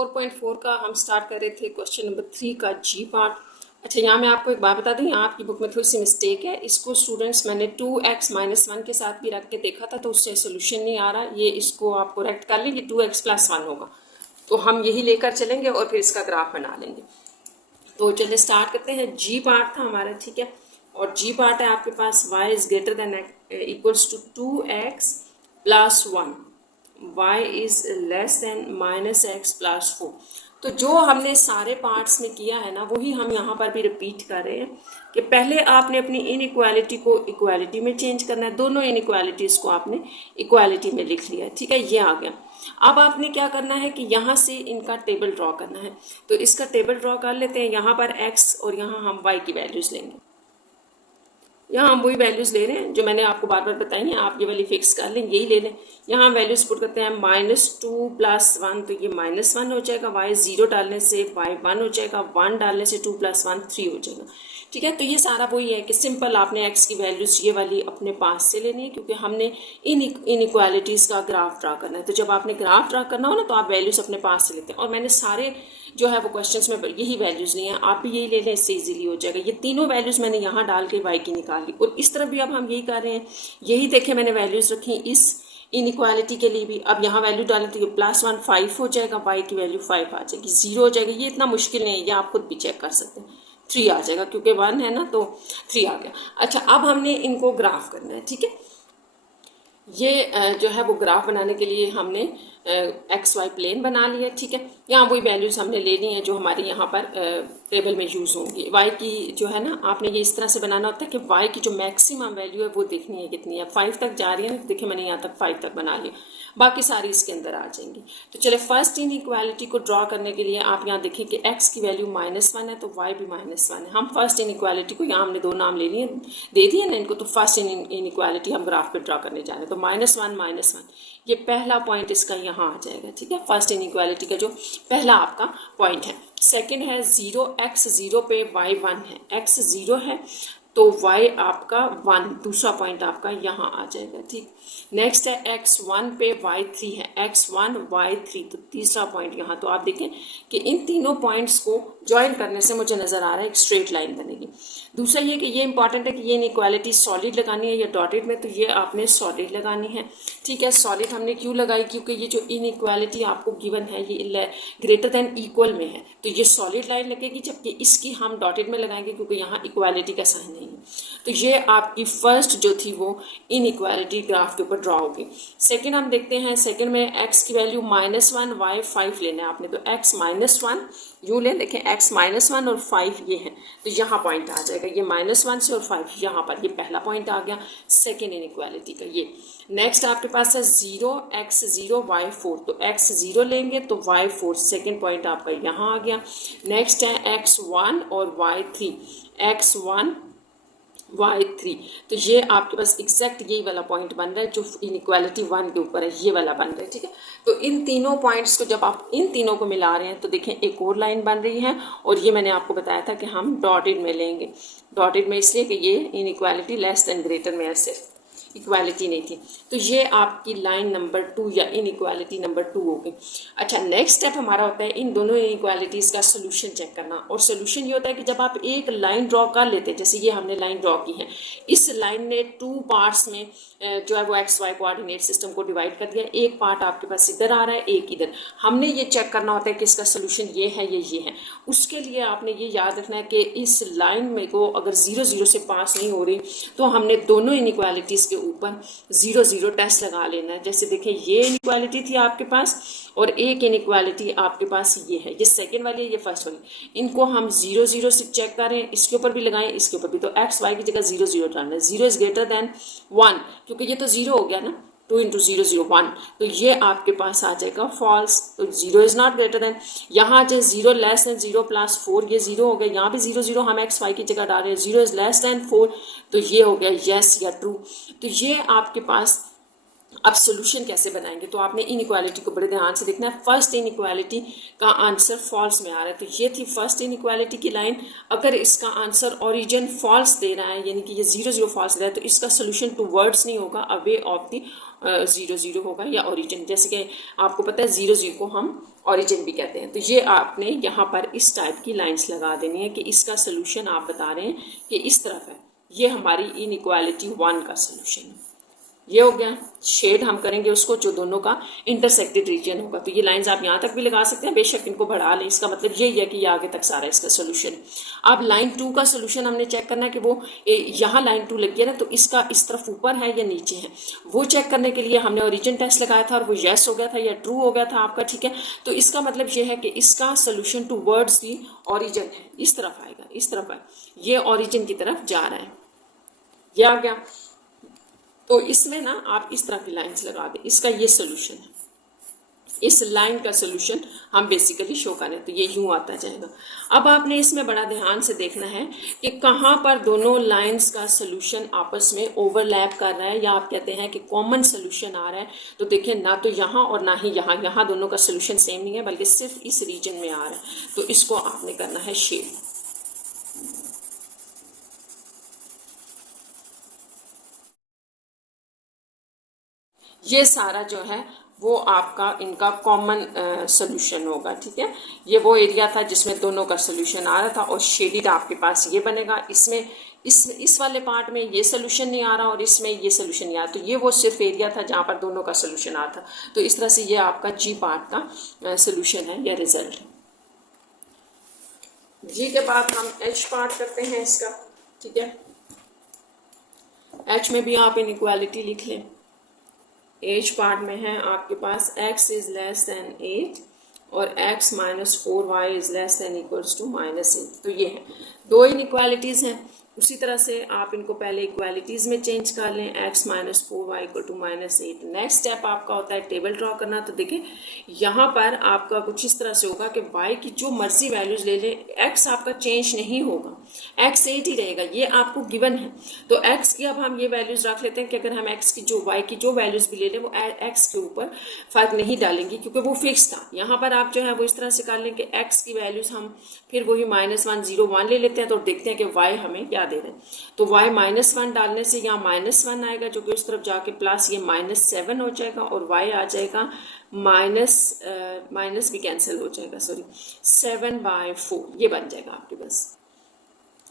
4.4 का हम स्टार्ट कर रहे थे क्वेश्चन नंबर 3 का जी पार्ट। अच्छा, यहाँ मैं आपको एक बात बता दूँ, यहाँ आपकी बुक में थोड़ी सी मिस्टेक है। इसको स्टूडेंट्स मैंने 2x - 1 के साथ भी रख के देखा था तो उससे सोल्यूशन नहीं आ रहा। ये इसको आप करेक्ट कर लेंगे, 2x + 1 होगा। तो हम यही लेकर चलेंगे और फिर इसका ग्राफ बना लेंगे। तो चलिए स्टार्ट करते हैं। जी पार्ट था हमारा, ठीक है। और जी पार्ट है आपके पास y > 2x + 1, y > -x + 4। तो जो हमने सारे पार्ट्स में किया है ना, वही हम यहाँ पर भी रिपीट कर रहे हैं कि पहले आपने अपनी इनइक्वालिटी को इक्वालिटी में चेंज करना है। दोनों इनइक्वालिटीज़ को आपने इक्वालिटी में लिख लिया है, ठीक है। ये आ गया। अब आपने क्या करना है कि यहाँ से इनका टेबल ड्रॉ करना है। तो इसका टेबल ड्रॉ कर लेते हैं। यहाँ पर x और यहाँ हम y की वैल्यूज़ लेंगे। यहाँ हम वही वैल्यूज़ ले रहे हैं जो मैंने आपको बार बार बताई हैं। आप ये वाली फिक्स कर लें, यही ले लें। यहाँ हम वैल्यूज़ पुट करते हैं -2 + 1, तो ये -1 हो जाएगा। y 0 डालने से y 1 हो जाएगा, 1 डालने से 2 + 1 3 हो जाएगा, ठीक है। तो ये सारा वही है कि सिंपल आपने x की वैल्यूज़ ये वाली अपने पास से लेनी है, क्योंकि हमने इनइक्वालिटीज़ का ग्राफ ड्रा करना है। तो जब आपने ग्राफ ड्रा करना हो ना, तो आप वैल्यूज़ अपने पास से लेते हैं। और मैंने सारे जो है वो क्वेश्चंस में यही वैल्यूज़ ली हैं, आप भी यही ले लें, इससे इजीली हो जाएगा। ये तीनों वैल्यूज़ मैंने यहाँ डाल के y की निकाल ली। और इस तरफ भी अब हम यही कर रहे हैं, यही देखें मैंने वैल्यूज़ रखी इस इनइक्वालिटी के लिए भी। अब यहाँ वैल्यू डालें तो ये +1 5 हो जाएगा, y की वैल्यू 5 आ जाएगी, 0 हो जाएगी। ये इतना मुश्किल नहीं है, ये आप खुद भी चेक कर सकते हैं। 3 आ जाएगा, क्योंकि 1 है ना, तो 3 आ गया। अच्छा, अब हमने इनको ग्राफ करना है, ठीक है। ये जो है वो ग्राफ बनाने के लिए हमने XY प्लेन बना लिया, ठीक है। यहाँ वही वैल्यूज़ हमने लेनी है जो हमारी यहाँ पर टेबल में यूज़ होंगी। y की जो है ना, आपने ये इस तरह से बनाना होता है कि y की जो मैक्सिमम वैल्यू है वो देखनी है कितनी है। 5 तक जा रही है ना, देखिए मैंने यहाँ तक 5 तक बना लिया, बाकी सारी इसके अंदर आ जाएंगी। तो चले फर्स्ट इनइक्वालिटी को ड्रॉ करने के लिए आप यहाँ देखिए कि x की वैल्यू -1 है, तो y भी -1 है। हम फर्स्ट इनइक्वालिटी को, यहाँ हमने 2 नाम ले लिए, दे दिए ना इनको, तो फर्स्ट इनइक्वालिटी हम ग्राफ पे ड्रॉ करने जा रहे हैं। तो -1 - 1, ये पहला पॉइंट इसका यहाँ आ जाएगा, ठीक है। फर्स्ट इनइक्वालिटी का जो पहला आपका पॉइंट है। सेकंड है 0, x 0 पे y 1 है, x 0 है तो y आपका 1, दूसरा पॉइंट आपका यहाँ आ जाएगा, ठीक। नेक्स्ट है x 1 पे y 3 है, x 1 y 3, तो तीसरा पॉइंट यहाँ। तो आप देखें कि इन तीनों पॉइंट्स को ज्वाइन करने से मुझे नज़र आ रहा है एक स्ट्रेट लाइन बनेगी। दूसरा ये कि ये इंपॉर्टेंट है कि ये इनइक्वालिटी सॉलिड लगानी है या डॉटेड में, तो ये आपने सॉलिड लगानी है, ठीक है। सॉलिड हमने क्यों लगाई, क्योंकि ये जो इनइक्वालिटी आपको गिवन है ये ग्रेटर देन इक्वल में है, तो ये सॉलिड लाइन लगेगी, जबकि इसकी हम डॉटेड में लगाएंगे क्योंकि यहाँ इक्वालिटी का साइन नहीं है। तो ये आपकी फर्स्ट जो थी वो इनइक्वालिटी ग्राफ के ऊपर ड्रॉ होगी। सेकेंड हम देखते हैं, सेकेंड में x की वैल्यू -1 y 5 लेना है आपने, तो x -1 यूँ लें, देखें x -1 और 5 ये है, तो यहाँ पॉइंट आ जाएगा, ये -1 से और 5 यहाँ पर, ये पहला पॉइंट आ गया सेकेंड इनइक्वालिटी का। ये नेक्स्ट आपके पास है 0 x 0 y 4, तो x 0 लेंगे तो y 4, सेकेंड पॉइंट आपका यहाँ आ गया। नेक्स्ट है x 1 और y 3, x 1 y 3, तो ये आपके पास एग्जैक्ट यही वाला पॉइंट बन रहा है जो इनइक्वालिटी 1 के ऊपर है, ये वाला बन रहा है, ठीक है। तो इन तीनों पॉइंट्स को जब आप इन तीनों को मिला रहे हैं तो देखें एक और लाइन बन रही है, और ये मैंने आपको बताया था कि हम डॉटेड में लेंगे। डॉटेड में इसलिए कि ये इनइक्वालिटी लेस देन ग्रेटर में है, सिर्फ इक्वालिटी नहीं थी। तो ये आपकी लाइन नंबर 2 या इनइक्वालिटी नंबर 2 हो गई। अच्छा, नेक्स्ट स्टेप हमारा होता है इन दोनों इनइक्वालिटीज़ का सोल्यूशन चेक करना। और सोल्यूशन ये होता है कि जब आप एक लाइन ड्रॉ कर लेते हैं, जैसे ये हमने लाइन ड्रॉ की है, इस लाइन ने 2 पार्ट्स में जो है वो XY कोऑर्डिनेट सिस्टम को डिवाइड कर दिया। एक पार्ट आपके पास इधर आ रहा है, एक इधर। हमने ये चेक करना होता है कि इसका सोल्यूशन ये है ये है। उसके लिए आपने ये याद रखना है कि इस लाइन में को अगर 0 0 से पास नहीं हो रही तो हमने दोनों इनइक्वालिटीज़ के ऊपर 0 0 टेस्ट लगा लेना है। जैसे देखें ये इनइक्वालिटी थी आपके पास और एक इनइक्वालिटी आपके पास ये है, ये सेकंड वाली है, ये फर्स्ट वाली। इनको हम 0 0 से चेक करें, इसके ऊपर भी लगाएं, इसके ऊपर भी। तो x y की जगह 0 0 डालना है। 0 इज ग्रेटर देन 1, क्योंकि ये तो 0 हो गया ना, 2 × 0 0 1, तो ये आपके पास आ जाएगा फॉल्स। तो 0 इज नॉट ग्रेटर देन, यहाँ जो 0 लेस देन 0 + 4, ये 0 हो गया। यहाँ भी 0 0 हम x y की जगह डाल रहे हैं। 0 इज लेस देन 4, तो ये हो गया येस या ट्रू। तो ये आपके पास अब सोल्यूशन कैसे बनाएंगे, तो आपने इनइक्वालिटी को बड़े ध्यान से देखना है। फर्स्ट इनइक्वालिटी का आंसर फॉल्स में आ रहा है, तो ये थी फर्स्ट इनइक्वालिटी की लाइन। अगर इसका आंसर ओरिजिन फॉल्स दे रहा है, यानी कि ये 0 0 फॉल्स दे रहा है, तो इसका सोल्यूशन टूवर्ड्स नहीं होगा, अवे ऑफ द 0 0 होगा या ओरिजिन, जैसे कि आपको पता है 0 0 को हम ओरिजिन भी कहते हैं। तो ये आपने यहाँ पर इस टाइप की लाइंस लगा देनी है कि इसका सोल्यूशन आप बता रहे हैं कि इस तरफ है, ये हमारी इनइक्वालिटी 1 का सोल्यूशन है। ये हो गया। शेड हम करेंगे उसको जो दोनों का इंटरसेक्टेड रीजन होगा। तो ये लाइंस आप यहाँ तक भी लगा सकते हैं, बेशक इनको बढ़ा लें, इसका मतलब यही है कि ये आगे तक सारा इसका सोल्यूशन। अब लाइन 2 का सोल्यूशन हमने चेक करना है कि वो यहाँ लाइन 2 लगी है ना, तो इसका इस तरफ ऊपर है या नीचे है, वो चेक करने के लिए हमने ओरिजिन टेस्ट लगाया था और वो येस हो गया था या ट्रू हो गया था आपका, ठीक है। तो इसका मतलब ये है कि इसका सोल्यूशन टूवर्ड्स दी ओरिजिन है, इस तरफ आएगा, इस तरफ है, ये ओरिजिन की तरफ जा रहा है। ये आ गया। तो इसमें ना आप इस तरह की लाइंस लगा दें, इसका ये सोल्यूशन है, इस लाइन का सोल्यूशन हम बेसिकली शो करें तो ये यूं आता जाएगा। अब आपने इसमें बड़ा ध्यान से देखना है कि कहाँ पर दोनों लाइंस का सोल्यूशन आपस में ओवरलैप कर रहा है या आप कहते हैं कि कॉमन सोल्यूशन आ रहा है। तो देखिए ना तो यहाँ और ना ही यहाँ, यहाँ दोनों का सोल्यूशन सेम नहीं है बल्कि सिर्फ इस रीजन में आ रहा है। तो इसको आपने करना है शेड। ये सारा जो है वो आपका इनका कॉमन सोल्यूशन होगा, ठीक है। ये वो एरिया था जिसमें दोनों का सोल्यूशन आ रहा था और शेडिड आपके पास ये बनेगा। इसमें इस वाले पार्ट में ये सोल्यूशन नहीं आ रहा और इसमें ये सोल्यूशन नहीं आ रहा, तो ये वो सिर्फ एरिया था जहाँ पर दोनों का सोल्यूशन आ रहा था। तो इस तरह से ये आपका जी पार्ट का सोल्यूशन है या रिजल्ट है। जी के बाद हम एच पार्ट करते हैं इसका, ठीक है। एच में भी आप इनइक्वालिटी लिख लें। एच पार्ट में है आपके पास x इज लेस देन 8 और x minus 4y is less than equals to -8। तो ये है दो इनइक्वालिटीज़ हैं। उसी तरह से आप इनको पहले इक्वालिटीज़ में चेंज कर लें, x minus 4y equal to -8। Next step आपका होता है टेबल ड्रॉ करना। तो देखिए यहाँ पर आपका कुछ इस तरह से होगा कि y की जो मर्जी वैल्यूज ले लें, x आपका चेंज नहीं होगा, x 8 ही रहेगा, ये आपको गिवन है। तो x की अब हम ये वैल्यूज रख लेते हैं कि अगर हम x की जो y की जो वैल्यूज भी ले लें वो x के ऊपर फर्क नहीं डालेंगी क्योंकि वो फिक्स था। यहाँ पर आप जो है वो इस तरह से कर लें कि x की वैल्यूज हम फिर वही -1 0 1 ले लेते हैं। तो देखते हैं कि y हमें क्या दे रहे हैं। तो y -1 डालने से यहाँ -1 आएगा जो कि उस तरफ जाके प्लस ये -7 हो जाएगा और y आ जाएगा माइनस भी कैंसिल हो जाएगा, सॉरी 7/4 ये बन जाएगा आपके पास।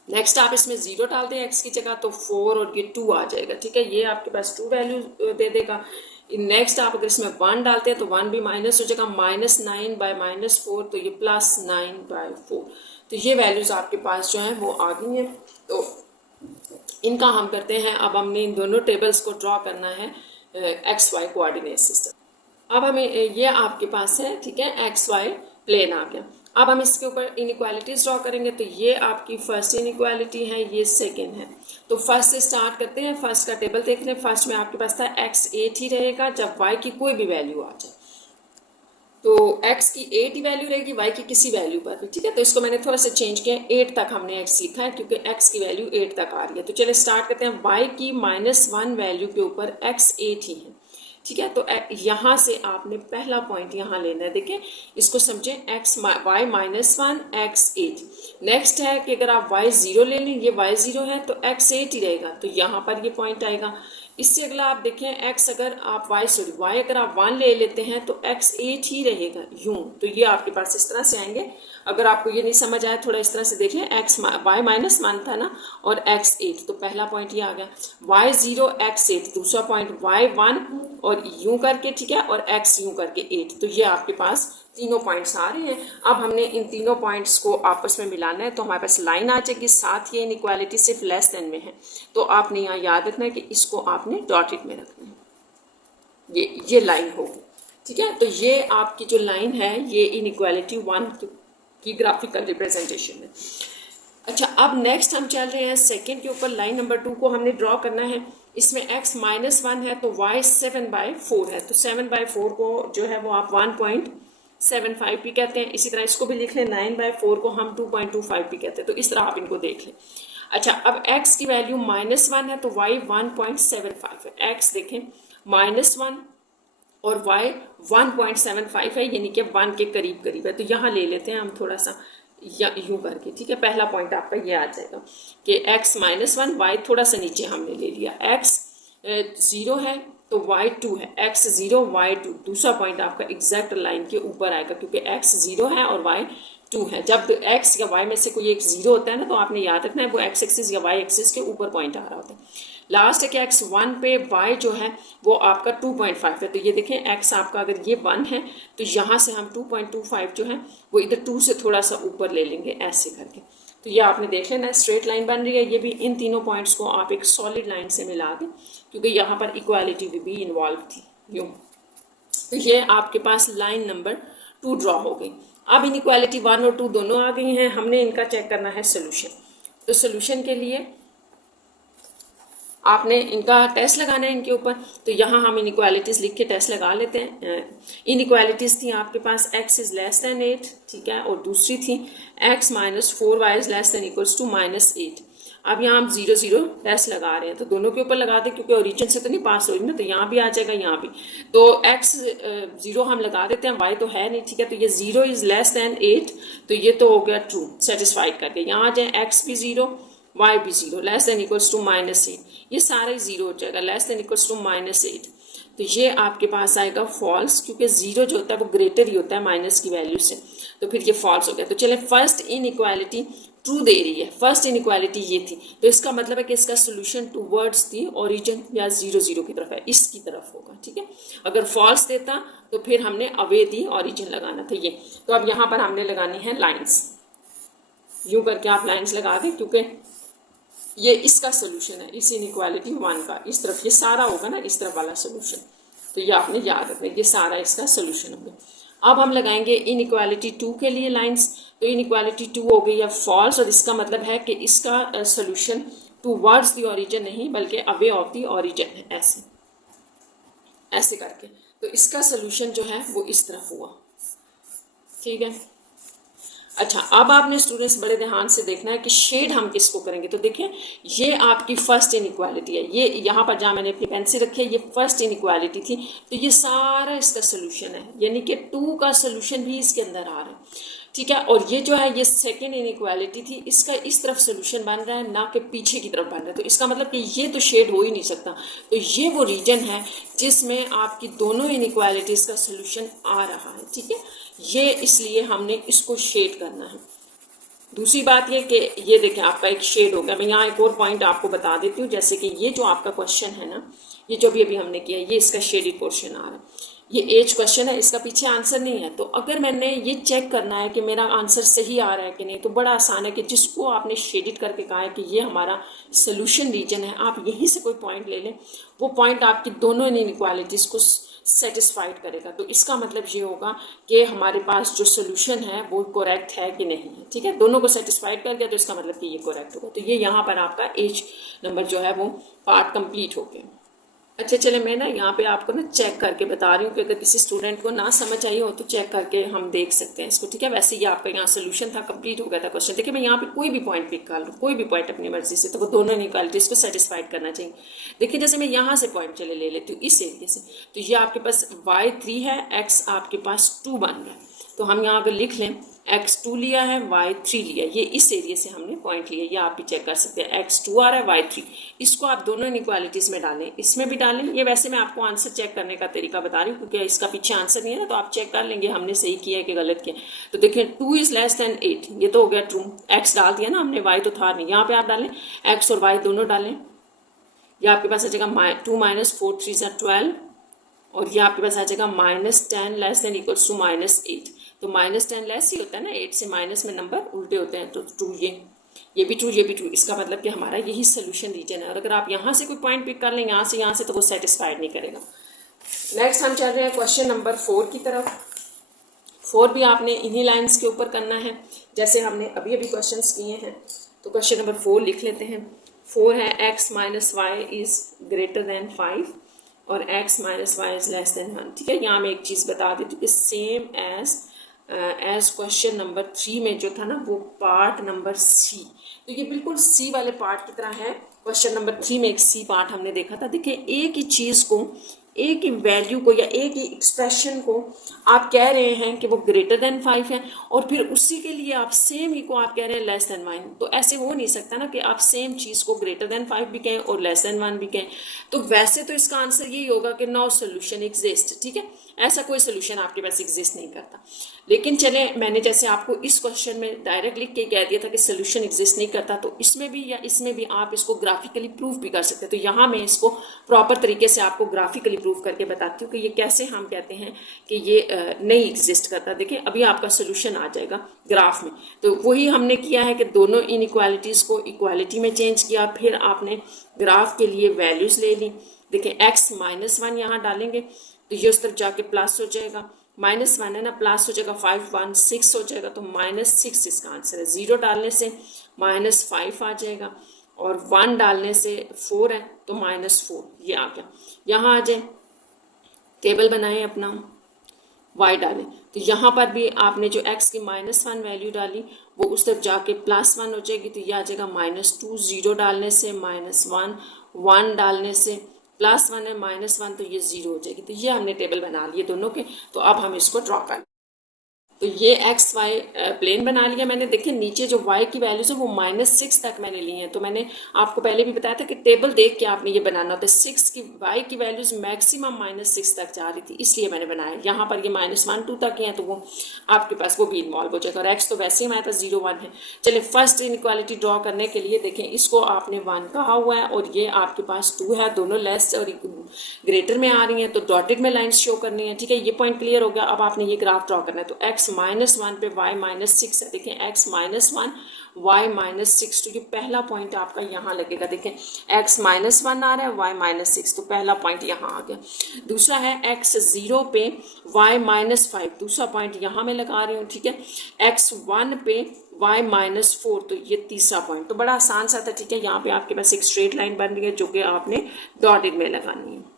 नेक्स्ट आप इसमें 0 डाल दें x की जगह तो 4 और ये 2 आ जाएगा, ठीक है। ये आपके पास 2 वैल्यू दे देगा। नेक्स्ट आप अगर इसमें 1 डालते हैं तो 1 भी माइनस हो जाएगा, -9/-4 तो ये +9/4। तो ये वैल्यूज आपके पास जो है वो आ गई हैं। तो इनका हम करते हैं, अब हमने इन दोनों टेबल्स को ड्रॉ करना है XY कोऑर्डिनेट सिस्टम। अब हमें ये आपके पास है, ठीक है, XY प्लेन आ गया। अब हम इसके ऊपर इनइक्वालिटीज ड्रॉ करेंगे। तो ये आपकी फर्स्ट इनइक्वालिटी है, ये सेकेंड है। तो फर्स्ट से स्टार्ट करते हैं। फर्स्ट का टेबल देख लें। फर्स्ट में आपके पास था x 8 ही रहेगा जब y की कोई भी वैल्यू आ जाए। तो x की 8 ही वैल्यू रहेगी y की किसी वैल्यू पर भी, ठीक है। तो इसको मैंने थोड़ा सा चेंज किया, 8 तक हमने x लिखा है क्योंकि x की वैल्यू 8 तक आ रही है। तो चलिए स्टार्ट करते हैं। y की -1 वैल्यू के ऊपर x 8 ही है, ठीक है। तो यहाँ से आपने पहला पॉइंट यहाँ लेना है। देखिए इसको समझें, y -1 x 8। नेक्स्ट है कि अगर आप y 0 ले लें, ये y 0 है तो x 8 ही रहेगा, तो यहाँ पर ये पॉइंट आएगा। इससे अगला आप देखें x अगर आप y अगर आप 1 ले लेते हैं तो x 8 ही रहेगा यूं। तो ये आपके पास इस तरह से आएंगे। अगर आपको ये नहीं समझ आए थोड़ा इस तरह से देख लें, y -1 था ना और x 8, तो पहला पॉइंट ये आ गया। y 0 x 8, दूसरा पॉइंट y 1 और यूं करके, ठीक है, और x यूं करके 8। तो ये आपके पास तीनों पॉइंट्स आ रहे हैं। अब हमने इन तीनों पॉइंट्स को आपस में मिलाना है। तो हमारे पास लाइन आ जाएगी, साथ ये इनइक्वालिटी सिर्फ लेस देन में है। तो आपने यहाँ याद रखना है कि इसको आपने डॉटेड में रखना है, ये लाइन होगी, ठीक है। तो ये आपकी जो लाइन है ये इनइक्वालिटी 1 की ग्राफिकल रिप्रेजेंटेशन है। अच्छा, अब नेक्स्ट हम चल रहे हैं सेकेंड के ऊपर। लाइन नंबर 2 को हमने ड्रॉ करना है। इसमें x -1 है तो y 7/4 है। तो 7/4 को जो है वो आप 1.75 भी कहते हैं। इसी तरह इसको भी लिख लें, 9/4 को हम 2.25 भी कहते हैं। तो इस तरह आप इनको देख लें। अच्छा, अब x की वैल्यू -1 है तो y 1.75 है। x देखें -1 और y 1.75 है, यानी कि 1 के करीब करीब है। तो यहाँ ले लेते हैं हम थोड़ा सा यूं करके, ठीक है। पहला पॉइंट आपका ये आ जाएगा कि x -1, y थोड़ा सा नीचे हमने ले लिया, x 0 है तो y2 है, x0 y2, दूसरा पॉइंट आपका एग्जैक्ट लाइन के ऊपर आएगा क्योंकि x0 है और y2 है। जब x या y में से कोई एक जीरो होता है ना, तो आपने याद रखना है वो x एक्सिस या y एक्सिस के ऊपर पॉइंट आ रहा होता है। लास्ट है कि x1 पे y जो है वो आपका 2.5 है। तो ये देखें x आपका अगर ये 1 है तो यहाँ से हम 2.25 जो है वो इधर 2 से थोड़ा सा ऊपर ले लेंगे ऐसे करके। तो ये आपने देख लेना, स्ट्रेट लाइन बन रही है। ये भी इन तीनों पॉइंट्स को आप एक सॉलिड लाइन से मिला दें क्योंकि यहाँ पर इक्वालिटी भी इन्वॉल्व थी यूँ। तो ये आपके पास लाइन नंबर 2 ड्रॉ हो गई। अब इनइक्वालिटी 1 और 2 दोनों आ गई हैं, हमने इनका चेक करना है सोल्यूशन। तो सोल्यूशन के लिए आपने इनका टेस्ट लगाना है इनके ऊपर। तो यहाँ हम इनइक्वालिटीज़ लिख के टेस्ट लगा लेते हैं। इनइक्वालिटीज़ थी आपके पास x इज़ लेस दैन 8, ठीक है, और दूसरी थी x minus 4y is less than equals to -8। अब यहाँ हम 0 0 टेस्ट लगा रहे हैं, तो दोनों के ऊपर लगा दें क्योंकि ओरिजिन से तो नहीं पास होगी ना, तो यहाँ भी आ जाएगा यहाँ भी। तो x 0 हम लगा देते हैं, y तो है नहीं, ठीक है, तो ये 0 इज़ लेस दैन 8, तो ये तो हो गया ट्रू, सेटिस्फाइड करके। यहाँ आ जाए x भी 0 y भी 0 लेस दैन इक्वल्स टू -8, ये सारा ही 0 हो जाएगा, लेस दैन इक्वल्स टू -8। तो ये आपके पास आएगा फॉल्स क्योंकि 0 जो होता है वो ग्रेटर ही होता है माइनस की वैल्यू से, तो फिर ये फॉल्स हो गया। तो चले फर्स्ट इनइक्वालिटी ट्रू दे रही है, फर्स्ट इनइक्वालिटी ये थी, तो इसका मतलब है कि इसका सोल्यूशन टूवर्ड्स दी ओरिजिन या 0 0 की तरफ है, इसकी तरफ होगा, ठीक है। अगर फॉल्स देता तो फिर हमने अवे दी ओरिजिन लगाना था ये। तो अब यहाँ पर हमने लगानी है लाइन्स, यूँ करके आप लाइन्स लगा दें क्योंकि ये इसका सोल्यूशन है, इस इनइक्वालिटी 1 का, इस तरफ ये सारा होगा ना, इस तरफ वाला सोल्यूशन। तो ये आपने याद रखना, ये सारा इसका सोल्यूशन हो गया। अब हम लगाएंगे इनइक्वालिटी 2 के लिए लाइंस। तो इनइक्वालिटी 2 हो गई है फॉल्स, और इसका मतलब है कि इसका सोल्यूशन टूवर्ड्स द ओरिजिन नहीं बल्कि अवे ऑफ द ओरिजिन है, ऐसे ऐसे करके। तो इसका सोल्यूशन जो है वो इस तरफ हुआ, ठीक है। अच्छा, अब आपने स्टूडेंट्स बड़े ध्यान से देखना है कि शेड हम किसको करेंगे। तो देखिए ये आपकी फर्स्ट इनइक्वालिटी है, ये यहाँ पर जहाँ मैंने अपनी पेंसिल रखी है ये फर्स्ट इनइक्वालिटी थी, तो ये सारा इसका सोल्यूशन है, यानी कि 2 का सोल्यूशन भी इसके अंदर आ रहा है, ठीक है। और ये जो है ये सेकेंड इनइक्वालिटी थी, इसका इस तरफ सोल्यूशन बन रहा है, ना कि पीछे की तरफ बन रहा है। तो इसका मतलब कि ये तो शेड हो ही नहीं सकता। तो ये वो रीजन है जिसमें आपकी दोनों इनइक्वालिटीज़ का सोल्यूशन आ रहा है, ठीक है। ये इसलिए हमने इसको शेड करना है। दूसरी बात ये कि ये देखें आपका एक शेड हो गया। मैं यहाँ एक और पॉइंट आपको बता देती हूँ, जैसे कि ये जो आपका क्वेश्चन है ना, ये जो भी अभी हमने किया ये इसका शेडेड पोर्शन आ रहा है, ये एज क्वेश्चन है, इसका पीछे आंसर नहीं है। तो अगर मैंने ये चेक करना है कि मेरा आंसर सही आ रहा है कि नहीं, तो बड़ा आसान है कि जिसको आपने शेडेड करके कहा है कि ये हमारा सोल्यूशन रीजन है, आप यहीं से कोई पॉइंट ले लें, वो पॉइंट आपकी दोनों इनइक्वालिटीज़ को सेटिस्फाइड करेगा। तो इसका मतलब ये होगा कि हमारे पास जो सोल्यूशन है वो करेक्ट है कि नहीं है, ठीक है। दोनों को सेटिस्फाइड कर दिया तो इसका मतलब कि ये करेक्ट होगा। तो ये यहाँ पर आपका एज नंबर जो है वो पार्ट कंप्लीट हो गया। अच्छा चले, मैं ना यहाँ पे आपको ना चेक करके बता रही हूँ कि अगर किसी स्टूडेंट को ना समझ आई हो तो चेक करके हम देख सकते हैं इसको, ठीक है। वैसे ये आपका यहाँ सोल्यूशन था, कंप्लीट हो गया था क्वेश्चन। देखिए मैं यहाँ पे कोई भी पॉइंट पिक कर लूँ, कोई भी पॉइंट अपनी मर्जी से, तो वो दोनों इनइक्वालिटीज़ को सेटिस्फाइड करना चाहिए। देखिए जैसे मैं यहाँ से पॉइंट चले ले लेती हूँ इस एरिया से, तो ये आपके पास y3 है, x आपके पास 2 बन गया। तो हम यहाँ अगर लिख लें x2 लिया है, y3 लिया, ये इस एरिया से हमने पॉइंट लिया, ये आप भी चेक कर सकते हैं। x2 आ रहा है, y3, इसको आप दोनों इनइक्वालिटीज़ में डालें, इसमें भी डालें। ये वैसे मैं आपको आंसर चेक करने का तरीका बता रही हूँ क्योंकि इसका पीछे आंसर नहीं है ना, तो आप चेक कर लेंगे हमने सही किया है कि गलत किया। तो देखिए 2 इज़ लेस दैन 8, ये तो हो गया ट्रू, x डाल दिया ना हमने, y तो था नहीं। यहाँ पे आप डालें x और y दोनों डालें, ये आपके पास आ जाएगा 2 - 4 3 = 12, और ये आपके पास आ जाएगा -10 लेस दैन इक्वल्स टू -8। तो -10 लेस ही होता है ना, 8 से माइनस में नंबर उल्टे होते हैं, तो ट्रू, ये भी ट्रू, ये भी ट्रू। इसका मतलब कि हमारा यही सोल्यूशन रीजन है। और अगर आप यहाँ से कोई पॉइंट पिक कर लें, यहाँ से, तो वो सेटिस्फाइड नहीं करेगा। नेक्स्ट हम चल रहे हैं क्वेश्चन नंबर 4 की तरफ। 4 भी आपने इन्हीं लाइन्स के ऊपर करना है जैसे हमने अभी क्वेश्चन किए हैं। तो क्वेश्चन नंबर 4 लिख लेते हैं। 4 है x - y is greater than 5 और x - y is less then 1, ठीक है। यहाँ मैं एक चीज़ बता देती हूँ कि सेम एज क्वेश्चन नंबर 3 में जो था ना वो पार्ट नंबर C, तो ये बिल्कुल C वाले पार्ट की तरह है। क्वेश्चन नंबर 3 में एक C पार्ट हमने देखा था। देखिए एक ही चीज़ को एक ही वैल्यू को या एक ही एक्सप्रेशन को आप कह रहे हैं कि वो ग्रेटर देन 5 है, और फिर उसी के लिए आप सेम ही को आप कह रहे हैं लेस देन 1, तो ऐसे हो नहीं सकता ना कि आप सेम चीज़ को ग्रेटर देन 5 भी कहें और लेस देन 1 भी कहें। तो वैसे तो इसका आंसर यही होगा कि नो सोल्यूशन एग्जिस्ट, ठीक है, ऐसा कोई सोल्यूशन आपके पास एग्जिस्ट नहीं करता। लेकिन चले, मैंने जैसे आपको इस क्वेश्चन में डायरेक्ट लिख के कह दिया था कि सोल्यूशन एग्जिस्ट नहीं करता, तो इसमें भी या इसमें भी आप इसको ग्राफिकली प्रूफ भी कर सकते हैं। तो यहाँ मैं इसको प्रॉपर तरीके से आपको ग्राफिकली प्रूफ करके बताती हूँ कि ये कैसे हम कहते हैं कि ये नहीं एग्जिस्ट करता। देखिए अभी आपका सोल्यूशन आ जाएगा ग्राफ में। तो वही हमने किया है कि दोनों इनइक्वालिटीज़ को इक्वालिटी में चेंज किया, फिर आपने ग्राफ के लिए वैल्यूज़ ले ली। देखिए x-1 यहाँ डालेंगे तो ये उस तरफ जाके प्लस हो जाएगा, -1 है ना, प्लस हो जाएगा, 5 1 6 हो जाएगा, तो -6 इसका आंसर है। 0 डालने से -5 आ जाएगा, और 1 डालने से 4 है तो -4 ये आ गया। यहाँ आ जाए, टेबल बनाएं अपना, y डालें, तो यहाँ पर भी आपने जो x की -1 वैल्यू डाली वो उस तरफ जाके +1 हो जाएगी, तो ये आ जाएगा -2। 0 डालने से -1, 1 डालने से +1 है, -1 तो ये 0 हो जाएगी। तो ये हमने टेबल बना लिए दोनों के। तो अब हम इसको ड्रॉ कर, तो ये एक्स वाई प्लेन बना लिया मैंने। देखिए नीचे जो y की वैल्यूज है वो -6 तक मैंने ली हैं। तो मैंने आपको पहले भी बताया था कि टेबल देख के आपने ये बनाना होता है। 6 की y की वैल्यूज मैक्सिमम -6 तक जा रही थी, इसलिए मैंने बनाया। यहाँ पर ये -1 2 तक हैं, तो वो आपके पास वो भी इन्वॉल्व हो जाएगा। और x तो वैसे ही हमारे पास 0 1 है। चलिए फर्स्ट इनइक्वालिटी ड्रॉ करने के लिए देखें, इसको आपने 1 कहा हुआ है और ये आपके पास 2 है, दोनों लेस और ग्रेटर में आ रही हैं, तो डॉटेड में लाइन्स शो करनी है। ठीक है, ये पॉइंट क्लियर हो गया। अब आपने ये ग्राफ ड्रॉ करना है। तो x -1 पे y -6 है। देखें x -1 y -6, तो ये पहला पॉइंट आपका यहाँ लगेगा। देखें x -1 आ रहा है, y -6, तो पहला पॉइंट यहाँ आ गया। दूसरा है x 0 पे y -5, दूसरा पॉइंट यहाँ मैं लगा रही हूँ। ठीक है, x 1 पे y -4, तो ये तीसरा पॉइंट। तो बड़ा आसान सा था। ठीक है, यहाँ पे आपके पास एक स्ट्रेट लाइन बन रही है जो कि आपने डॉटेड में लगानी है।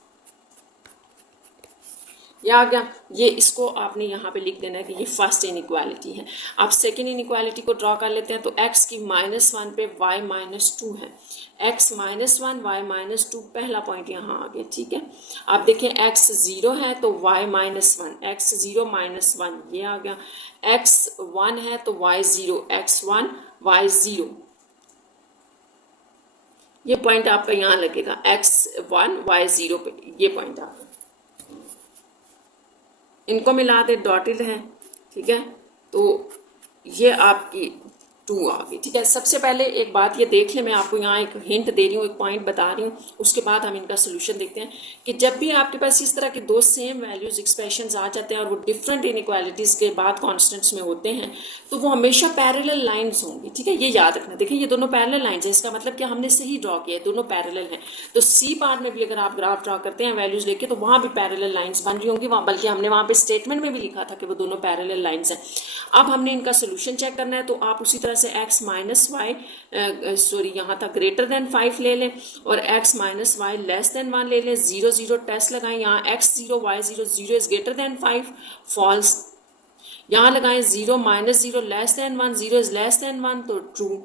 या आ गया, ये इसको आपने यहाँ पे लिख देना है कि ये फर्स्ट इनइक्वालिटी है। अब सेकेंड इनइक्वालिटी को ड्रॉ कर लेते हैं। तो x की -1 पे y -2 है। x -1 y -2, पहला पॉइंट यहाँ आ गया। ठीक है, अब देखें x 0 है तो y -1, x 0 -1 ये आ गया। x 1 है तो y 0, x 1 y 0, ये पॉइंट आपका यहाँ लगेगा x 1 y 0 पे, ये पॉइंट आ गया। इनको मिला दे, डॉटेड है। ठीक है, तो ये आपकी 2 आ गई। ठीक है, सबसे पहले एक बात ये देख ले, मैं आपको यहाँ एक हिंट दे रही हूँ, एक पॉइंट बता रही हूँ, उसके बाद हम इनका सोल्यूशन देखते हैं कि जब भी आपके पास इस तरह के दो सेम वैल्यूज एक्सप्रेशंस आ जाते हैं और वो डिफरेंट इनइक्वालिटीज़ के बाद कॉन्स्टेंट्स में होते हैं, तो वो हमेशा पैरेलल लाइन्स होंगी। ठीक है, ये याद रखना। देखिए ये दोनों पैरेलल लाइन्स हैं, इसका मतलब कि हमने सही ड्रॉ किया है, दोनों पैरेलल हैं। तो सी पार्ट में भी अगर आप ग्राफ ड्रॉ करते हैं वैल्यूज लेके, तो वहाँ भी पैरेलल लाइन्स बन रही होंगी वहाँ, बल्कि हमने वहाँ पे स्टेटमेंट में भी लिखा था कि वो दोनों पैरेलल लाइन्स हैं। अब हमने इनका सोल्यूशन चेक करना है। तो आप उसी तरह से x -y यहाँ था ग्रेटर देन 5 ले लें और x -y लेस देन 1 ले लें। 0 0 टेस्ट लगाएं। यहाँ x 0 y 0, 0 is greater than 5, false. यहाँ लगाएं 0 -0 less than 1, 0 is less than 1, तो ट्रू।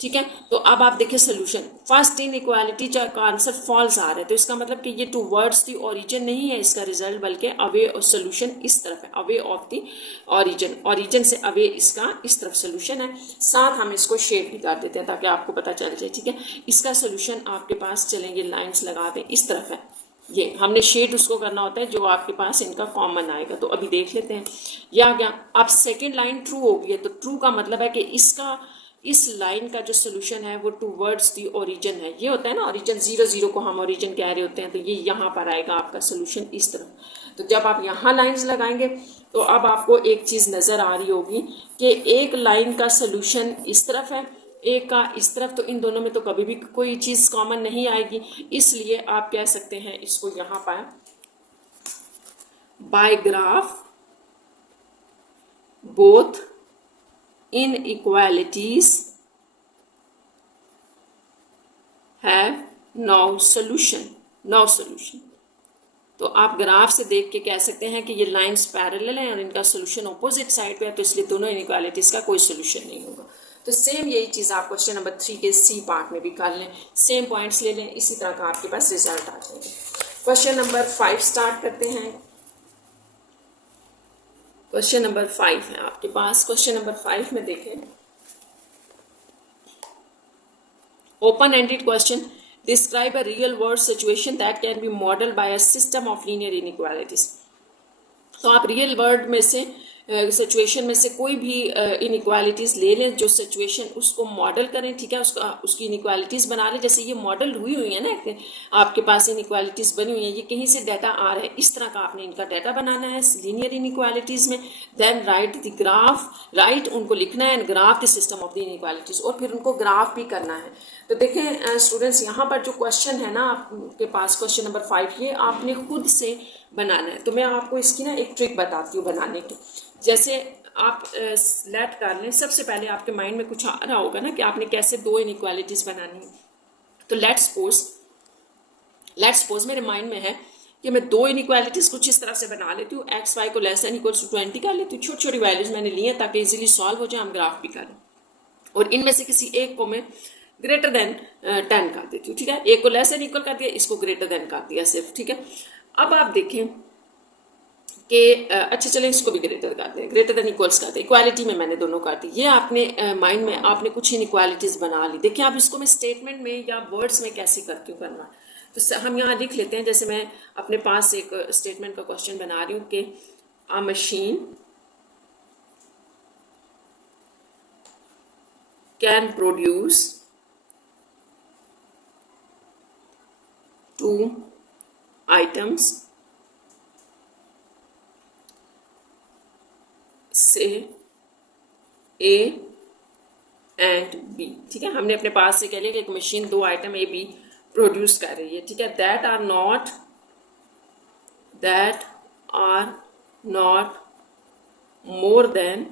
ठीक है, तो अब आप देखिए सोल्यूशन, फर्स्ट इनइक्वालिटी का आंसर फॉल्स आ रहा है, तो इसका मतलब कि ये टूवर्ड्स द ओरिजिन नहीं है इसका रिजल्ट, बल्कि अवे सोल्यूशन इस तरफ है, away of the origin, origin से अवे इसका इस तरफ सोल्यूशन है। साथ हम इसको शेड भी कर देते हैं ताकि आपको पता चल जाए। ठीक है, इसका सोल्यूशन आपके पास चलेंगे, लाइन्स लगा दें, इस तरफ है। ये हमने शेड उसको करना होता है जो आपके पास इनका कॉमन आएगा। तो अभी देख लेते हैं, ये आ गया। अब सेकेंड लाइन ट्रू हो गई है, तो ट्रू का मतलब है कि इसका, इस लाइन का जो सोल्यूशन है वो टूवर्ड्स दी ओरिजिन है। ये होता है ना, ओरिजिन 0 0 को हम ओरिजिन कह रहे होते हैं, तो ये यहाँ पर आएगा आपका सोल्यूशन इस तरफ। तो जब आप यहाँ लाइंस लगाएंगे तो अब आपको एक चीज़ नज़र आ रही होगी कि एक लाइन का सोल्यूशन इस तरफ है, एक का इस तरफ, तो इन दोनों में तो कभी भी कोई चीज़ कॉमन नहीं आएगी। इसलिए आप कह सकते हैं इसको यहाँ पर by graph both inequalities have no solution, no solution। तो आप ग्राफ से देख के कह सकते हैं कि ये लाइंस पैरेलल हैं और इनका सोल्यूशन ऑपोजिट साइड पे है, तो इसलिए दोनों इनइक्वालिटीज का कोई सोल्यूशन नहीं होगा। तो सेम यही चीज़ आप क्वेश्चन नंबर 3 के सी पार्ट में भी कर लें, सेम पॉइंट्स ले लें, इसी तरह का आपके पास रिजल्ट आ जाएगा। क्वेश्चन नंबर 5 स्टार्ट करते हैं। क्वेश्चन नंबर 5 है आपके पास। क्वेश्चन नंबर 5 में देखें, open ended question, describe a real world situation that can be model by a system of linear inequalities. तो आप रियल वर्ल्ड में से सिचुएशन में से कोई भी इनइक्वालिटीज़ ले लें, जो सिचुएशन उसको मॉडल करें, ठीक है, उसकी इनइक्वालिटीज़ बना लें। जैसे ये मॉडल हुई है ना, आपके पास इनइक्वालिटीज़ बनी हुई है, ये कहीं से डाटा आ रहा है, इस तरह का आपने इनका डाटा बनाना है लीनियर इनइक्वालिटीज़ में। Then write the graph, write उनको लिखना है, and graph the system of the inequalities, और फिर उनको ग्राफ भी करना है। तो देखें स्टूडेंट्स, यहाँ पर जो क्वेश्चन है ना आपके पास, क्वेश्चन नंबर 5, ये आपने खुद से बनाना है। तो मैं आपको इसकी ना एक ट्रिक बताती हूँ बनाने की। जैसे आप सेलेक्ट कर लें, सबसे पहले आपके माइंड में कुछ आ रहा होगा ना कि आपने कैसे दो इनइक्वालिटीज़ बनानी है। तो लेट्स सपोज मेरे माइंड में है कि मैं दो इनइक्वालिटीज़ कुछ इस तरह से बना लेती हूँ, एक्स वाई को लेस देन इक्वल्स टू 20 कर लेती हूँ। छोटी छोटी वैल्यूज मैंने ली हैं ताकि इजीली सॉल्व हो जाए, हम ग्राफ भी करें। और इनमें से किसी एक को मैं ग्रेटर देन 10 कर देती हूँ, ठीक है। एक को लेस देन इक्वल कर दिया, इसको ग्रेटर देन कर दिया सिर्फ, ठीक है। अब आप देखें कि अच्छा चले इसको भी ग्रेटर कर दें, ग्रेटर देन इक्वल्स कर दें, इक्वालिटी में मैंने दोनों कर दी। ये आपने माइंड में आपने कुछ इनइक्वालिटीज़ बना ली। देखिए आप इसको मैं स्टेटमेंट में या वर्ड्स में कैसे करती हूँ करना। तो हम यहाँ लिख लेते हैं, जैसे मैं अपने पास एक स्टेटमेंट का क्वेश्चन बना रही हूँ कि अ मशीन कैन प्रोड्यूस 2 items से A एंड B, ठीक है। हमने अपने पास से कह लिया कि एक machine 2 item A B produce कर रही है, ठीक है। That are not more than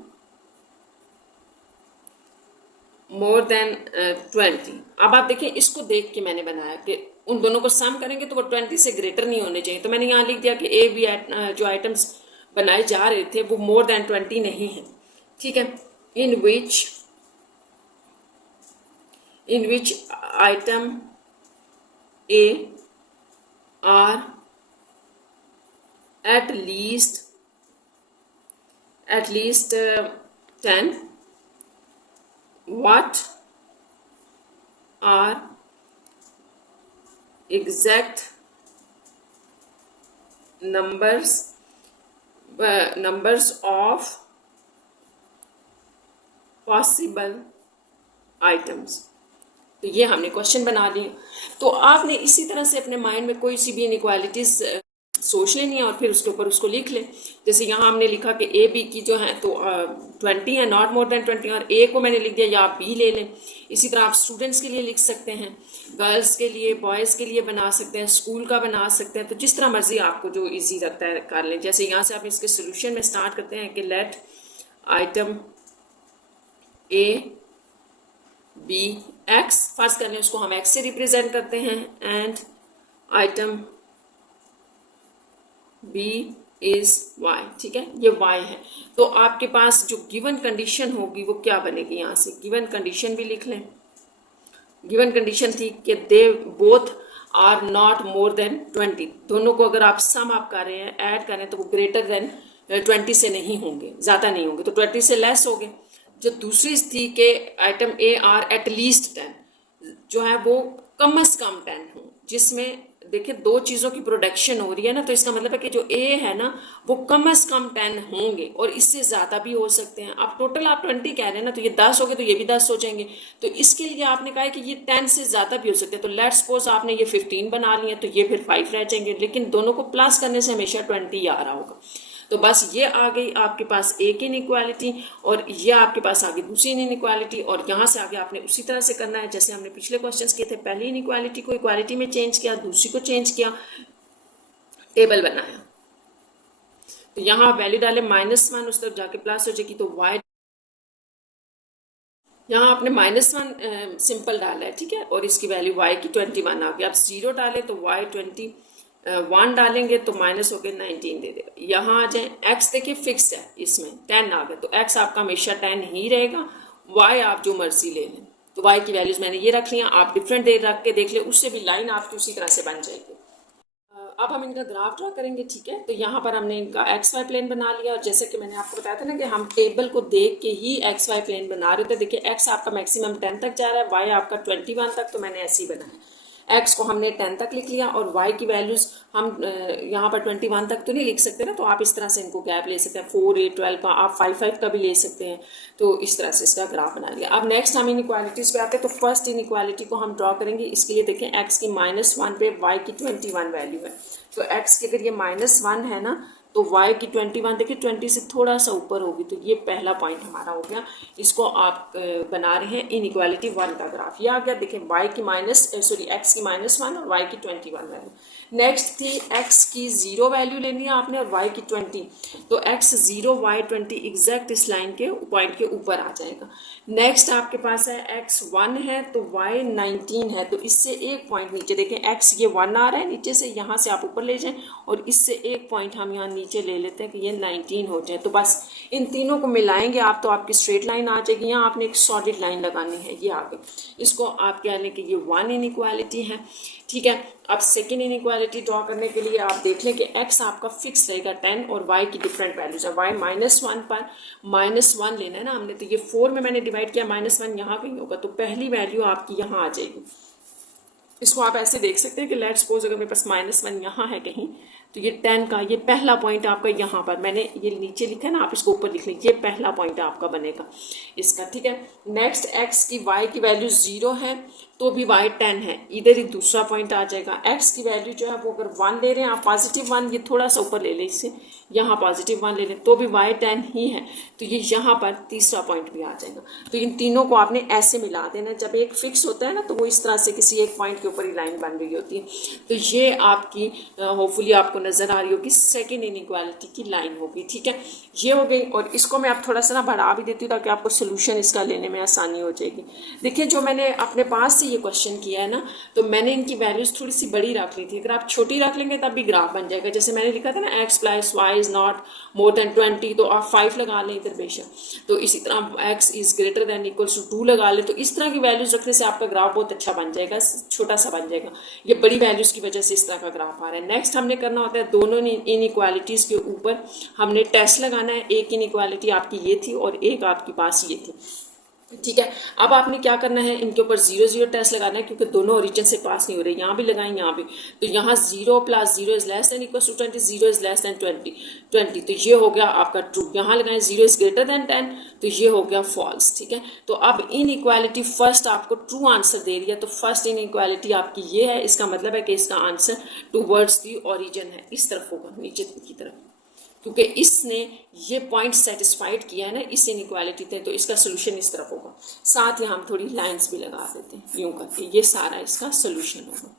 20। अब आप देखिए, इसको देख के मैंने बनाया कि उन दोनों को सम करेंगे तो वो 20 से ग्रेटर नहीं होने चाहिए। तो मैंने यहाँ लिख दिया कि ए बी जो आइटम्स बनाए जा रहे थे वो मोर देन 20 नहीं है, ठीक है। In which item a are at least 10, what are exact numbers of possible items। तो ये हमने क्वेश्चन बना लिए। तो आपने इसी तरह से अपने माइंड में कोई सी भी इनइक्वालिटीज सोच लेनी है और फिर उसके ऊपर उसको लिख लें। जैसे यहाँ हमने लिखा कि ए बी की जो है तो 20 है, नॉट मोर देन 20, और ए को मैंने लिख दिया या आप बी ले लें। इसी तरह आप स्टूडेंट्स के लिए लिख सकते हैं, गर्ल्स के लिए, बॉयज़ के लिए बना सकते हैं, स्कूल का बना सकते हैं। तो जिस तरह मर्जी आपको जो इजी लगता है कर लें। जैसे यहाँ से आप इसके सोल्यूशन में स्टार्ट करते हैं कि let item A B X, फर्ज कर लें उसको हम एक्स से रिप्रेजेंट करते हैं, and item B is Y, ठीक है, ये वाई है। तो आपके पास जो गिवन कंडीशन होगी वो क्या बनेगी, यहाँ से गिवन कंडीशन भी लिख लें। गिवन कंडीशन थी कि they both are not more than 20। दोनों को अगर आप सम आप कर रहे हैं, ऐड करें, तो वो ग्रेटर देन 20 से नहीं होंगे, ज़्यादा नहीं होंगे, तो 20 से लेस हो गए। जो दूसरी थी कि item a are at least 10, जो है वो कम से कम 10 हो, जिसमें देखिए दो चीज़ों की प्रोडक्शन हो रही है ना, तो इसका मतलब है कि जो ए है ना वो कम से कम 10 होंगे, और इससे ज़्यादा भी हो सकते हैं। अब टोटल आप 20 कह रहे हैं ना, तो ये 10 हो गए, तो ये भी 10 हो जाएंगे। तो इसके लिए आपने कहा है कि ये 10 से ज़्यादा भी हो सकते हैं। तो लेट्स सपोज आपने ये 15 बना लिए, तो ये फिर 5 रह जाएंगे, लेकिन दोनों को प्लस करने से हमेशा 20 आ रहा होगा। तो बस ये आ गई आपके पास एक इनइक्वालिटी, और ये आपके पास आ गई दूसरी इनइक्वालिटी, और यहाँ से आगे आपने उसी तरह से करना है जैसे हमने पिछले क्वेश्चंस किए थे। पहली इनइक्वालिटी को इक्वालिटी में चेंज किया, दूसरी को चेंज किया, टेबल बनाया। तो यहाँ वैल्यू डाले -1, उस तरफ जाके प्लस हो जाएगी, तो y यहाँ आपने -1 सिंपल डाला है, ठीक है, और इसकी वैल्यू y की 21 आ गई। आप 0 डालें तो y 21 डालेंगे तो माइनस होकर 19 दे देगा। यहाँ आ जाए, x देखिए फिक्स्ड है, इसमें 10 आ गए, तो x आपका हमेशा 10 ही रहेगा, y आप जो मर्जी ले लें। तो y की वैल्यूज मैंने ये रख लिया, आप डिफरेंट दे रख के देख लें, उससे भी लाइन आपकी उसी तरह से बन जाएगी। अब हम इनका ग्राफ ड्रॉ करेंगे, ठीक है। तो यहाँ पर हमने इनका एक्स वाई प्लेन बना लिया, और जैसे कि मैंने आपको बताया था ना कि हम टेबल को देख के ही एक्स वाई प्लेन बना रहे थे। देखिए एक्स आपका मैक्सिमम 10 तक जा रहा है, वाई आपका 21 तक, तो मैंने ऐसे ही बनाया। एक्स को हमने 10 तक लिख लिया, और वाई की वैल्यूज़ हम यहाँ पर 21 तक तो नहीं लिख सकते ना, तो आप इस तरह से इनको गैप ले सकते हैं, 4, 8, 12 का, आप 5, 5 का भी ले सकते हैं। तो इस तरह से इसका ग्राफ बना लिया। अब नेक्स्ट हम इनइक्वालिटीज़ पे आते हैं। तो फर्स्ट इनइक्वालिटी को हम ड्रॉ करेंगे। इसके लिए देखें एक्स की -1 पे वाई की 21 वैल्यू है। तो एक्स की अगर ये -1 है ना, तो y की 21 देखिए 20 से थोड़ा सा ऊपर होगी, तो ये पहला पॉइंट हमारा हो गया। इसको आप बना रहे हैं इनइक्वालिटी 1 का ग्राफ। ये आ गया, देखें x की -1 और y की 21 वैल्यू। नेक्स्ट थी x की 0 वैल्यू लेनी है आपने, और y की 20। तो x 0 y 20 एग्जैक्ट इस लाइन के पॉइंट के ऊपर आ जाएगा। नेक्स्ट आपके पास है x 1 है, तो y 19 है, तो इससे एक पॉइंट नीचे देखें, x ये 1 आ रहा है नीचे से, यहाँ से आप ऊपर ले जाएं, और इससे एक पॉइंट हम यहाँ नीचे ले लेते हैं कि ये 19 हो जाए। तो बस इन तीनों को मिलाएंगे आप, तो आपकी स्ट्रेट लाइन आ जाएगी। यहाँ आपने एक सॉलिड लाइन लगानी है, ये आगे। इसको आप कह लें कि ये 1 इनइक्वालिटी है, ठीक है। अब सेकेंड इनइक्वालिटी ड्रॉ करने के लिए आप देख लें कि x आपका फिक्स रहेगा 10, और y की डिफरेंट वैल्यूज है। y -1 पर -1 लेना है ना हमने, तो ये 4 में मैंने डिवाइड किया, -1 यहाँ कहीं होगा, तो पहली वैल्यू आपकी यहाँ आ जाएगी। इसको आप ऐसे देख सकते हैं कि लेट्स सपोज अगर मेरे पास -1 यहाँ है कहीं, तो ये 10 का ये पहला पॉइंट आपका यहाँ पर, मैंने ये नीचे लिखा है ना, आप इसको ऊपर लिख लें, ये पहला पॉइंट आपका बनेगा इसका, ठीक है। नेक्स्ट x की y की वैल्यू 0 है, तो भी y 10 है, इधर ही दूसरा पॉइंट आ जाएगा। x की वैल्यू जो है वो अगर 1 ले रहे हैं आप, +1, ये थोड़ा सा ऊपर ले लें इससे, यहाँ +1 ले लें, तो भी y 10 ही है, तो ये यहाँ पर तीसरा पॉइंट भी आ जाएगा। तो इन तीनों को आपने ऐसे मिला देना। जब एक फिक्स होता है ना, तो वो इस तरह से किसी एक पॉइंट के ऊपर ही लाइन बन रही होती है। तो ये आपकी होपफुली आपको नज़र आ रही होगी सेकेंड इनइक्वालिटी की लाइन होगी, ठीक है। ये हो गई, और इसको मैं अब थोड़ा सा ना बढ़ा भी देती हूँ ताकि आपको सोल्यूशन इसका लेने में आसानी हो जाएगी। देखिए जो मैंने अपने पास से ये क्वेश्चन किया है ना, तो मैंने इनकी वैल्यूज थोड़ी सी बड़ी रख ली थी। अगर आप छोटी रख लेंगे तब भी ग्राफ बन जाएगा। जैसे मैंने लिखा था ना x + y is not more than 20, तो आप 5 लगा लें इधर बेशक। तो इसी तरह x is greater than equals to 2 लगा लें। तो इस तरह की वैल्यूज रखने से आपका ग्राफ बहुत अच्छा बन जाएगा, छोटा सा बन जाएगा। ये बड़ी वैल्यूज की वजह से इस तरह का ग्राफ आ रहा है। नेक्स्ट हमने करना होता है, दोनों इनइक्वालिटीज के ऊपर हमने टेस्ट लगाना है। एक इनइक्वालिटी आपकी ये थी और एक आपके पास ये थी, ठीक है। अब आपने क्या करना है, इनके ऊपर 0 0 टेस्ट लगाना है, क्योंकि दोनों ओरिजिन से पास नहीं हो रहे। यहाँ भी लगाएं, यहाँ भी। तो यहाँ 0 + 0 is less than equal to 20, 0 is less than 20, तो ये हो गया आपका ट्रू। यहाँ लगाएं 0 इज ग्रेटर देन 10, तो ये हो गया फॉल्स, ठीक है। तो अब इनइक्वालिटी फर्स्ट आपको ट्रू आंसर दे रही है, तो फर्स्ट इनइक्वालिटी आपकी ये है। इसका मतलब है कि इसका आंसर टूवर्ड्स दी ओरिजिन है, इस तरफ होगा, नीचे की तरफ, क्योंकि इसने ये पॉइंट सेटिस्फाइड किया है ना इस इनइक्वालिटी थे, तो इसका सोल्यूशन इस तरफ होगा। साथ ही हम थोड़ी लाइंस भी लगा देते हैं यूं करके, ये सारा इसका सोल्यूशन होगा।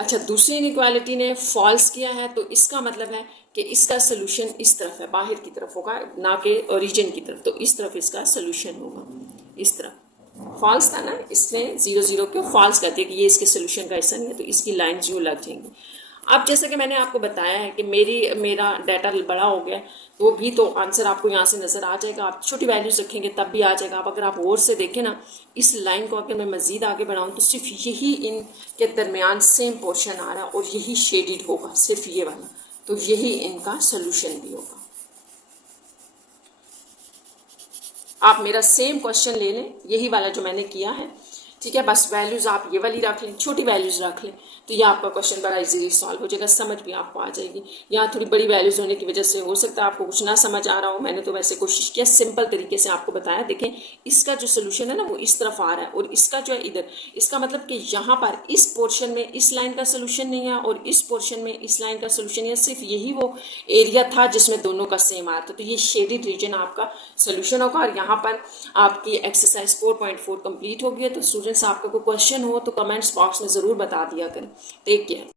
अच्छा, दूसरी इनइक्वालिटी ने फॉल्स किया है, तो इसका मतलब है कि इसका सोल्यूशन इस तरफ है, बाहर की तरफ होगा, ना कि ओरिजिन की तरफ। तो इस तरफ इसका सोल्यूशन होगा, इस तरफ। फॉल्स था ना, इसने 0 0 क्यों फॉल्स कर दिया कि ये इसके सोल्यूशन का हिस्सा नहीं है, तो इसकी लाइन यूँ लग जाएंगी। अब जैसे कि मैंने आपको बताया है कि मेरा डाटा बड़ा हो गया, तो भी तो आंसर आपको यहाँ से नज़र आ जाएगा। आप छोटी वैल्यूज रखेंगे तब भी आ जाएगा। अब अगर आप और से देखें ना, इस लाइन को अगर मैं मज़ीद आगे बढ़ाऊँ, तो सिर्फ यही इनके दरमियान सेम पोर्शन आ रहा है, और यही शेडिड होगा, सिर्फ ये वाला, तो यही इनका सोल्यूशन भी होगा। आप मेरा सेम क्वेश्चन ले लें, यही वाला जो मैंने किया है, ठीक है। बस वैल्यूज़ आप ये वाली रख लें, छोटी वैल्यूज़ रख लें, तो ये आपका क्वेश्चन बड़ा इजीली सॉल्व हो जाएगा, समझ भी आपको आ जाएगी। यहाँ थोड़ी बड़ी वैल्यूज़ होने की वजह से हो सकता है आपको कुछ ना समझ आ रहा हो। मैंने तो वैसे कोशिश किया सिंपल तरीके से आपको बताया। देखें, इसका जो सोल्यूशन है ना, वो इस तरफ आ रहा है, और इसका जो है इधर। इसका मतलब कि यहाँ पर इस पोर्शन में इस लाइन का सोल्यूशन नहीं है, और इस पोर्शन में इस लाइन का सोल्यूशन नहीं है। सिर्फ यही वो एरिया था जिसमें दोनों का सेम आया था, तो ये शेडेड रीजन आपका सोल्यूशन होगा। और यहाँ पर आपकी एक्सरसाइज 4.4 कंप्लीट हो गई है। तो स्टूडेंट्स, आपका कोई क्वेश्चन हो तो कमेंट्स बॉक्स में ज़रूर बता दिया करें। Take care.